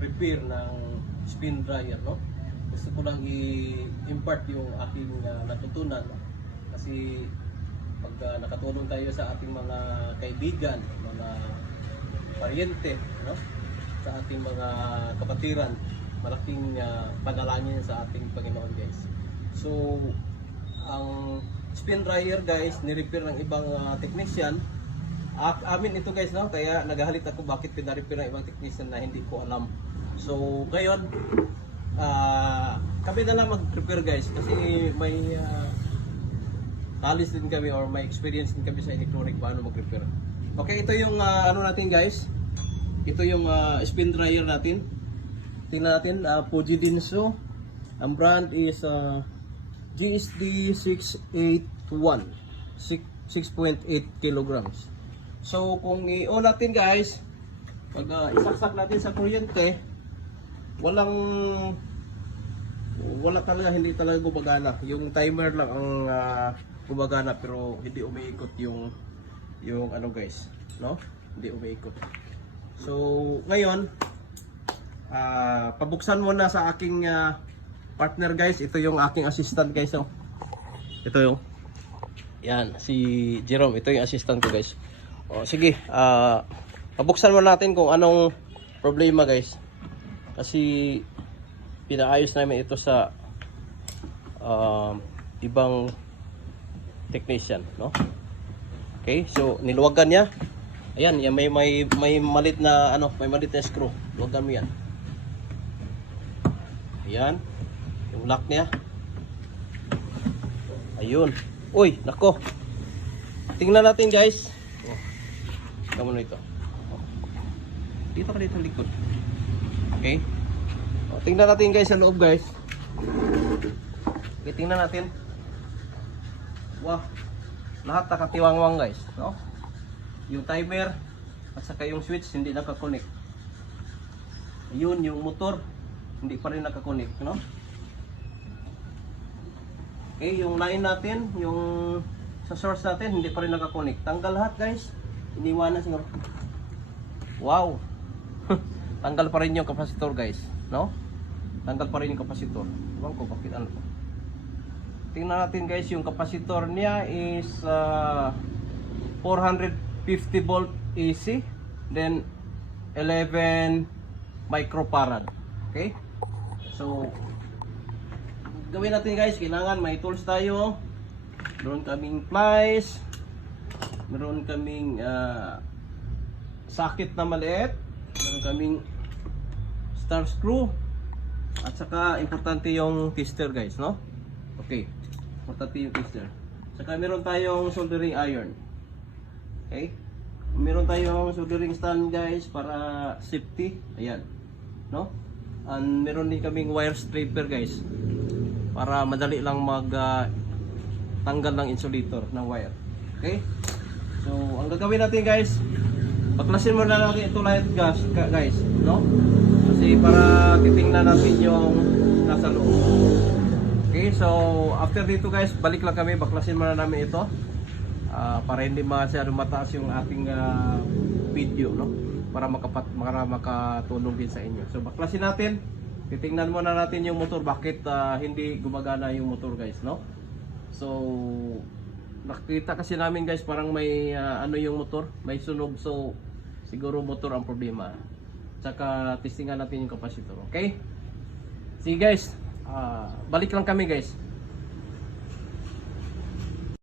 repair ng spin dryer, no? Gusto ko lang i-impart yung aking natutunan, no? Kasi pag nakatulong tayo sa ating mga kaibigan, mga paryente, no? Sa ating mga kapatiran, malaking panalangin sa ating Panginoon, guys. So ang spin dryer, guys, ni-repair ng ibang technician. Amin ito, guys, no? Kaya naghahalit ako bakit pina-repair ng ibang technician na hindi ko alam. So ngayon, kami na lang mag-repair, guys, kasi may knowledge din kami or may experience din kami sa electronic paano mag-repair. Okay, ito yung ano natin, guys. Ito yung spin dryer natin. Tingnan natin, Fuji Denso. Ang brand is GSD 681, 6.8 kilograms. So kung i-on natin, guys, pag isaksak natin sa kuryente, wala talaga, hindi talaga gumagana. Yung timer lang ang gumagana, pero hindi umiikot yung ano, guys, no? Hindi umiikot. So ngayon, pabuksan mo na sa aking partner, guys. Ito yung aking assistant, guys, oh. Ito yung yan, si Jerome. Ito yung assistant ko, guys. O, sige, pabuksan mo natin kung anong problema, guys. Kasi pinaayos namin ito sa ibang technician, no? Okay, so niluwagan niya. Ayan, yan, may malit na ano, may malit na screw. Luwagan mo yan. Ayan, yung lock niya. Ayun. Uy, nako. Tingnan natin, guys. Oh, kamu na ito. Dito ka dito likod. Okay. O, tingnan natin, guys, sa loob, guys. Okay, tingnan natin. Wow. Lahat nakatiwangwang, guys, no? Yung timer at saka yung switch hindi nakakonect. Ayun, yung motor hindi pa rin nakakonect, no? Okay, yung line natin, yung sa source natin hindi pa rin nakakonect. Tanggal lahat, guys. Iniwanan siguro. Wow. Tanggal pa rin yung capacitor, guys, no? Tanggal pa rin yung capacitor. Ewan ko bakit ano to. Tingnan natin, guys, yung capacitor niya is 450 volt AC, then 11 microfarad. Okay? So gawin natin, guys, kailangan may tools tayo. Meron kaming pliers, meron kaming socket na maliit, meron kaming star screw, at saka importante yung tester, guys, no? Okay, importante yung tester. Saka meron tayong soldering iron. Okay, meron tayong soldering stand, guys, para safety. Ayan, no? And meron din kaming wire stripper, guys, para madali lang mag tanggal ng insulator ng wire. Okay, so ang gagawin natin, guys, baklasin mo na natin ito lahat, guys, no? Kasi para titingnan natin yung nasa loob. Okay, so after dito, guys, balik lang kami, baklasin muna namin ito para hindi masyadong mataas yung ating video, no? Para makatulong din sa inyo. So baklasin natin, titingnan muna natin yung motor, bakit hindi gumagana yung motor, guys, no? So nakita kasi namin, guys, parang may ano yung motor, may sunog, so siguro motor ang problema. Tsaka testingan natin yung capacitor. Okay, sige, guys, balik lang kami, guys.